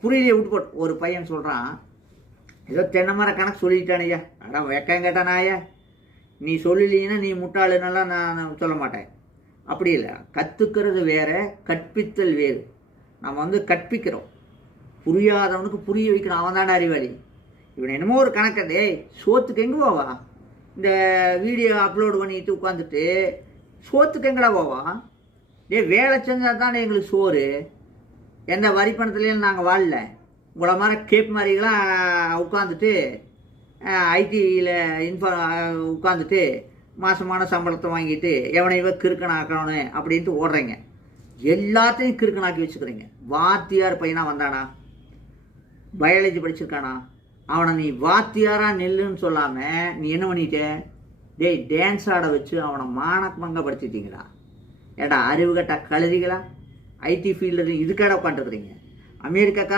புரியலையே விட்டு போட்டு ஒரு பையன் சொல்கிறான், ஏதோ தென்னை மர கணக்கு சொல்லிட்டானையா. அதான் வெக்கம் கேட்டானாயா, நீ சொல்லலைன்னா நீ முட்டாளுன்னெல்லாம் நான் சொல்ல மாட்டேன். அப்படி இல்லை, கற்றுக்கிறது வேற, கற்பித்தல் வேறு. நம்ம கற்பிக்கிறோம், புரியாதவனுக்கு புரிய வைக்கணும். அவன் தானே அறிவாளி. இவன் என்னமோ ஒரு கணக்கை, டேய் சோத்துக்கு எங்கே போவா, இந்த வீடியோ அப்லோடு பண்ணிட்டு உட்காந்துட்டு சோத்துக்கு எங்கடா போவா? டே வேலை செஞ்சால் தானே எங்களுக்கு சோறு. எந்த வரி பணத்துலேயும் நாங்கள் வாழல. உங்களை மாதிரி கேப் மாதிரிலாம் உட்காந்துட்டு ஐடியில் உட்காந்துட்டு மாதமான சம்பளத்தை வாங்கிட்டு எவனையோ கிறுக்கனாக்கணும்னு அப்படின்ட்டு ஓடுறீங்க. எல்லாத்தையும் கிறுக்கனாக்கி வச்சுக்கிறீங்க. வாத்தியார் பையனாக வந்தானா, பயாலஜி படிச்சிருக்கானா, அவனை நீ வாத்தியாராக நெல்லுன்னு சொல்லாமல் நீ என்ன பண்ணிட்ட, டேய் டான்ஸ் ஆட வச்சு அவனை மானக்கமங்க படுத்திட்டீங்களா? ஏடா அறிவு கட்ட கழுதிகளா? ஐடி ஃபீல்டில் இதுக்காக உட்காந்துருக்குறீங்க. அமெரிக்கா